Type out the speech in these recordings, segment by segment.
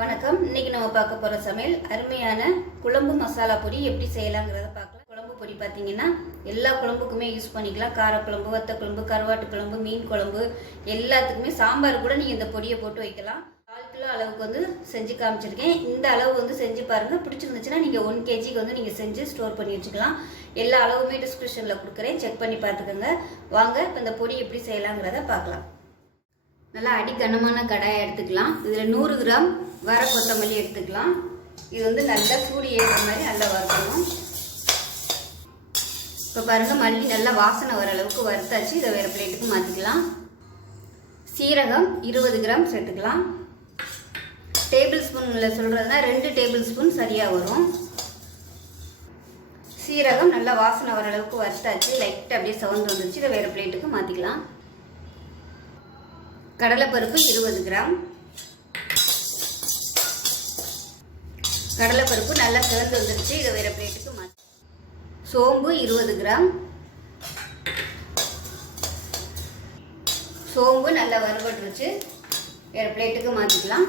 வணக்கம். இன்னைக்கு நம்ம பார்க்க போகிற சமையல் அருமையான குழம்பு மசாலா பொடி எப்படி செய்யலாங்கிறத பார்க்கலாம். குழம்பு பொடி பார்த்தீங்கன்னா எல்லா குழம்புக்குமே யூஸ் பண்ணிக்கலாம். காரக்குழம்பு, வத்த குழம்பு, கருவாட்டு குழம்பு, மீன் குழம்பு எல்லாத்துக்குமே, சாம்பார் கூட நீங்கள் இந்த பொடியை போட்டு வைக்கலாம். 4 கிலோ அளவுக்கு வந்து செஞ்சு காமிச்சிருக்கேன். இந்த அளவு வந்து செஞ்சு பாருங்கள். பிடிச்சிருந்துச்சுன்னா நீங்கள் 1 kgக்கு வந்து நீங்கள் செஞ்சு ஸ்டோர் பண்ணி வச்சுக்கலாம். எல்லா அளவுமே டிஸ்கிரிப்ஷனில் கொடுக்குறேன், செக் பண்ணி பார்த்துக்கோங்க. வாங்க இப்போ இந்த பொடி எப்படி செய்யலாங்கிறத பார்க்கலாம். நல்லா அடிக்கனமான கடாயை எடுத்துக்கலாம். இதில் 100 கிராம் வர கொத்தமல்லி எடுத்துக்கலாம். இது வந்து நல்லா சூடு ஏறுற மாதிரி நல்லா வறுக்கணும். இப்போ பாருங்கள், மல்லி நல்லா வாசனை வர அளவுக்கு வறுத்தாச்சு. இதை வேறு பிளேட்டுக்கு மாற்றிக்கலாம். சீரகம் 20 கிராம் சேர்த்துக்கலாம். டேபிள் ஸ்பூனில் சொல்கிறதுனா 2 டேபிள் ஸ்பூன் சரியாக வரும். சீரகம் நல்லா வாசனை வர அளவுக்கு வறுத்தாச்சு. லைட்டாக அப்படியே சவுண்ட் வந்துருச்சு. இதை வேறு பிளேட்டுக்கு மாற்றிக்கலாம். கடலைப்பருப்பு 20 கிராம். கடலைப்பருப்பு நல்லா சிவந்து வந்துருச்சு. இதை வேறு பிளேட்டுக்கு மாற்றி. சோம்பு 20 கிராம். சோம்பு நல்லா வறுபட்டுருச்சு. வேறு பிளேட்டுக்கு மாற்றிக்கலாம்.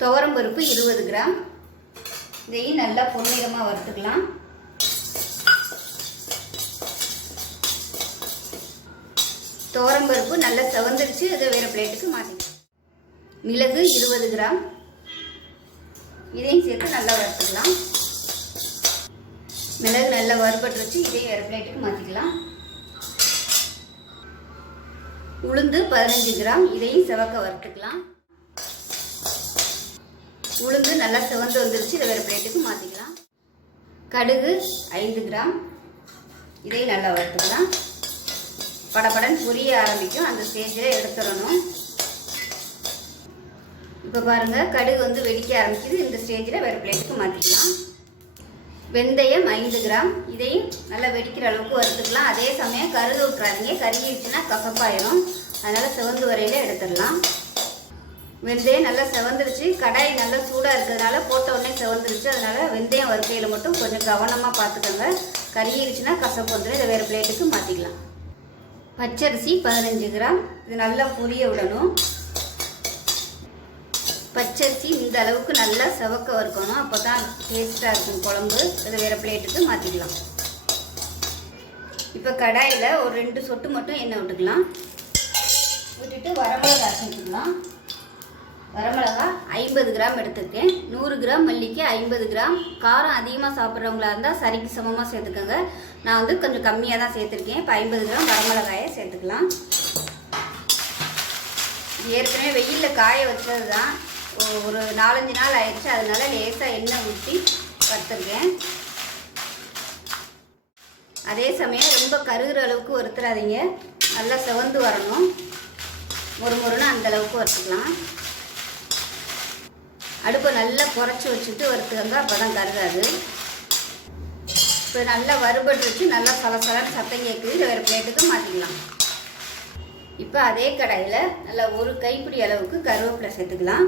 துவரம்பருப்பு 20 கிராம். இதையும் நல்லா பொன்னிறமாக வறுத்துக்கலாம். துவரம்பருப்பு நல்லா செவந்துருச்சு. இதை வேறு பிளேட்டுக்கு மாற்றிக்கலாம். மிளகு 20 கிராம். இதையும் சேர்த்து நல்லா வறுத்துக்கலாம். மிளகு நல்லா வறுபட்டுருச்சு. இதையும் வேறு பிளேட்டுக்கு மாற்றிக்கலாம். உளுந்து 15 கிராம். இதையும் செவக்க வறுத்துக்கலாம். உளுந்து நல்லா செவந்து வந்துருச்சு. இதை வேறு பிளேட்டுக்கு மாற்றிக்கலாம். கடுகு 5 கிராம். இதையும் நல்லா வறுத்துக்கலாம். படப்படன் பொரிய ஆரம்பிக்கும். அந்த ஸ்டேஜில் எடுத்துடணும். இப்போ பாருங்கள், கடுகு வந்து வெடிக்க ஆரம்பிக்குது. இந்த ஸ்டேஜில் வேறு பிளேட்டுக்கு மாற்றிக்கலாம். வெந்தயம் 5 கிராம். இதையும் நல்லா வெடிக்கிற அளவுக்கு வறுத்துக்கலாம். அதே சமயம் கருது விட்டுறாதீங்க, கருகிடுச்சுன்னா கசப்பாயிரும். அதனால் செவந்து வரையில் எடுத்துடலாம். வெந்தயம் நல்லா செவந்துருச்சு. கடாய் நல்லா சூடாக இருக்கிறதுனால போட்ட உடனே செவந்துருச்சு. அதனால் வெந்தயம் வறுக்கையில் மட்டும் கொஞ்சம் கவனமாக பார்த்துக்கோங்க. கருகிடுச்சுன்னா கசப்பு வந்துடும். இதை வேறு பிளேட்டுக்கு மாற்றிக்கலாம். பச்சரிசி 15 கிராம். இது நல்லா பொரிய விடணும். பச்சரிசி இந்த அளவுக்கு நல்லா செவக்க வறுக்கணும். அப்போ தான் டேஸ்ட்டாக இருக்கும் குழம்பு. இதை வேறு பிளேட்டுக்கு மாற்றிக்கலாம். இப்போ கடாயில் ஒரு 2 சொட்டு மட்டும் எண்ணெய் விட்டுக்கலாம். விட்டுட்டு வரமிளகா சேர்த்துக்கலாம். வரமிளகா 50 கிராம் எடுத்துருக்கேன். 100 கிராம் மல்லிக்கு 50 கிராம். காரம் அதிகமாக சாப்பிட்றவங்களா இருந்தால் சரிக்கு சமமாக சேர்த்துக்கோங்க. நான் வந்து கொஞ்சம் கம்மியாக தான் சேர்த்துருக்கேன். இப்போ 50 கிராம் வரமிளகாயை சேர்த்துக்கலாம். ஏற்கனவே வெயிலில் காய வச்சது தான். ஒரு 4-5 நாள் ஆயிடுச்சு. அதனால லேசாக எண்ணெய் ஊற்றி வறுத்துருக்கேன். அதே சமயம் ரொம்ப கருகிற அளவுக்கு வறுத்துறாதீங்க. நல்லா செவந்து வரணும். மொறுமொறுன்னு அந்தளவுக்கு வறுத்துக்கலாம். அடுப்பை நல்லா குறைச்சி வச்சுட்டு வறுத்துக்கங்க. அப்போ தான் கருகாது. இப்போ நல்லா வறுபட்டுருச்சு. நல்லா சலசலன்னு சத்தம் கேட்குது. இதை வேறு பிளேட்டுக்கு மாற்றிக்கலாம். இப்போ அதே கடாயில் நல்லா ஒரு கைப்பிடி அளவுக்கு கருவேப்பிலை சேர்த்துக்கலாம்.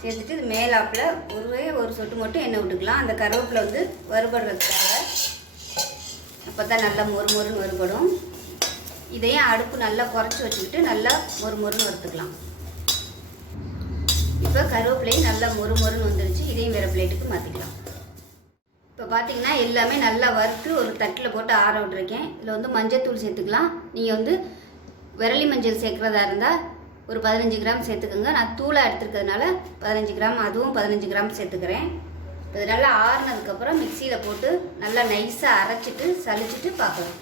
சேர்த்துட்டு இது மேலாப்பில் ஒரு சொட்டு மட்டும் எண்ணெய் விட்டுக்கலாம். அந்த கருவேப்பிலை வந்து வறுபடுறதுக்காக. அப்போ தான் நல்லா மொறுமொறுன்னு வறுபடும். இதையும் அடுப்பு நல்லா குறைச்சி வச்சுக்கிட்டு நல்லா மொறுமொறுன்னு வறுத்துக்கலாம். இப்போ கருவேப்பிலையும் நல்லா மொறுமொறுன்னு வந்துருச்சு. இதையும் வேறு பிளேட்டுக்கு மாற்றிக்கலாம். இப்போ பார்த்தீங்கன்னா எல்லாமே நல்லா வறுத்து ஒரு தட்டில் போட்டு ஆற விட்டுருக்கேன். இதில் வந்து மஞ்சத்தூள் சேர்த்துக்கலாம். நீங்கள் வந்து விரலி மஞ்சள் சேர்க்குறதா இருந்தால் ஒரு 15 கிராம் சேர்த்துக்கோங்க. நான் தூளாக எடுத்துருக்கிறதுனால 15 கிராம், அதுவும் 15 கிராம் சேர்த்துக்கிறேன். இது நல்லா ஆறுனதுக்கப்புறம் மிக்சியில் போட்டு நல்லா நைஸாக அரைச்சிட்டு சலிச்சிட்டு பார்க்கலாம்.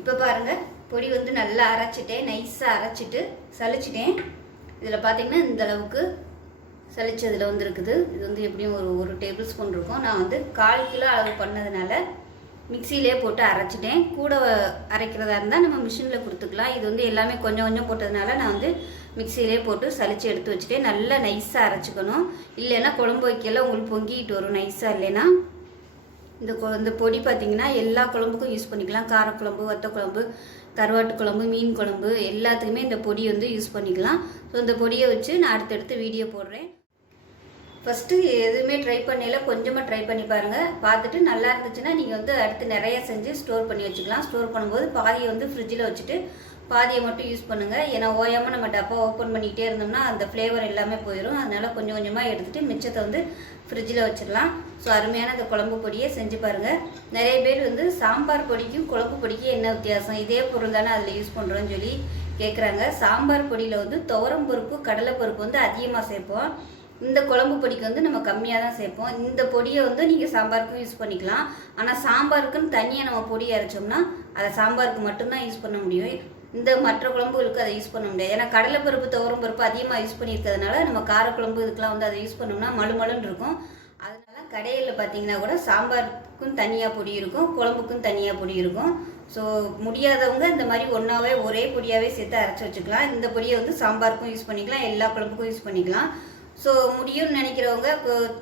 இப்போ பாருங்கள், பொடி வந்து நல்லா அரைச்சிட்டேன். நைஸாக அரைச்சிட்டு சலிச்சிட்டேன். இதில் பார்த்தீங்கன்னா இந்த அளவுக்கு சலிச்சதில் வந்து இருக்குது. இது வந்து எப்படியும் ஒரு டேபிள் ஸ்பூன் இருக்கும். நான் வந்து 1/4 கிலோ அளவு பண்ணதுனால மிக்சியிலே போட்டு அரைச்சிட்டேன். கூட அரைக்கிறதா இருந்தால் நம்ம மிஷினில் கொடுத்துக்கலாம். இது வந்து எல்லாமே கொஞ்சம் கொஞ்சம் போட்டதுனால நான் வந்து மிக்சியிலே போட்டு சலிச்சு எடுத்து வச்சுட்டேன். நல்லா நைஸாக அரைச்சிக்கணும். இல்லைன்னா குழம்பு வைக்கல உங்களுக்கு பொங்கிட்டு வரும் நைஸாக. இல்லைன்னா இந்த பொடி பார்த்திங்கன்னா எல்லா குழம்புக்கும் யூஸ் பண்ணிக்கலாம். காரக்குழம்பு, வத்த குழம்பு, கருவாட்டு குழம்பு, மீன் குழம்பு எல்லாத்துக்குமே இந்த பொடி வந்து யூஸ் பண்ணிக்கலாம். ஸோ இந்த பொடியை வச்சு நான் அடுத்தடுத்து வீடியோ போடுறேன். ஃபஸ்ட்டு எதுவுமே ட்ரை பண்ணல, கொஞ்சமாக ட்ரை பண்ணி பாருங்கள். பார்த்துட்டு நல்லா இருந்துச்சுன்னா நீங்கள் வந்து அடுத்து நிறைய செஞ்சு ஸ்டோர் பண்ணி வச்சுக்கலாம். ஸ்டோர் பண்ணும்போது பாதியை வந்து ஃப்ரிட்ஜில் வச்சுட்டு பாதியை மட்டும் யூஸ் பண்ணுங்கள். ஏன்னா ஓயாமல் நம்ம டப்பா ஓப்பன் பண்ணிக்கிட்டே இருந்தோம்னா அந்த ஃப்ளேவர் எல்லாமே போயிடும். அதனால் கொஞ்சம் கொஞ்சமாக எடுத்துகிட்டு மிச்சத்தை வந்து ஃப்ரிட்ஜில் வச்சிடலாம். ஸோ அருமையான அந்த குழம்பு பொடியை செஞ்சு பாருங்கள். நிறைய பேர் வந்து சாம்பார் பொடிக்கும் குழம்பு பொடிக்கும் என்ன வித்தியாசம், இதே பொருள் தானே அதில் யூஸ் பண்ணுறோன்னு சொல்லி கேட்குறாங்க. சாம்பார் பொடியில் வந்து துவரம் பருப்பு கடலைப்பருப்பு வந்து அதிகமாக சேர்ப்போம். இந்த குழம்பு பொடிக்கு வந்து நம்ம கம்மியாக தான் சேர்ப்போம். இந்த பொடியை வந்து நீங்கள் சாம்பாருக்கும் யூஸ் பண்ணிக்கலாம். ஆனால் சாம்பாருக்குன்னு தனியாக நம்ம பொடி அரைச்சோம்னா அதை சாம்பாருக்கு மட்டும்தான் யூஸ் பண்ண முடியும். இந்த மற்ற குழம்புகளுக்கு அதை யூஸ் பண்ண முடியாது. ஏன்னா கடலைப்பருப்பு துவரம் பருப்பு அதிகமாக யூஸ் பண்ணியிருக்கிறதுனால நம்ம காரக்குழம்பு இதுக்கெலாம் வந்து அதை யூஸ் பண்ணோம்னா மழுமழுன்னு இருக்கும். அதனால கடையில் பார்த்தீங்கன்னா கூட சாம்பாருக்கும் தனியாக பொடி இருக்கும், குழம்புக்கும் தனியாக பொடி இருக்கும். ஸோ முடியாதவங்க இந்த மாதிரி ஒன்றாவே ஒரே பொடியாகவே சேர்த்து அரைச்சி வச்சுக்கலாம். இந்த பொடியை வந்து சாம்பாருக்கும் யூஸ் பண்ணிக்கலாம், எல்லா குழம்புக்கும் யூஸ் பண்ணிக்கலாம். ஸோ முடியும்னு நினைக்கிறவங்க,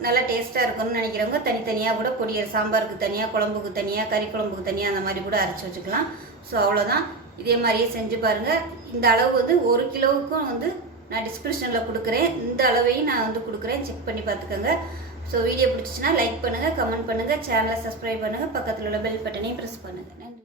நல்லா டேஸ்ட்டாக இருக்கணும்னு நினைக்கிறவங்க தனித்தனியாக கூட பொடியை சாம்பாருக்கு தனியாக, குழம்புக்கு தனியாக, கறி குழம்புக்கு தனியாக அந்த மாதிரி கூட அரைச்சி வச்சுக்கலாம். ஸோ அவ்வளோதான். இதே மாதிரியே செஞ்சு பாருங்கள். இந்த அளவு வந்து 1 கிலோவுக்கும் வந்து நான் டிஸ்கிரிப்ஷனில் கொடுக்குறேன். இந்த அளவையும் நான் வந்து கொடுக்குறேன், செக் பண்ணி பார்த்துக்கோங்க. ஸோ வீடியோ பிடிச்சிச்சின்னா லைக் பண்ணுங்கள், கமெண்ட் பண்ணுங்கள், சேனலை சப்ஸ்கிரைப் பண்ணுங்கள், பக்கத்தில் உள்ள பெல் பட்டனையும் ப்ரெஸ் பண்ணுங்கள். நன்றி.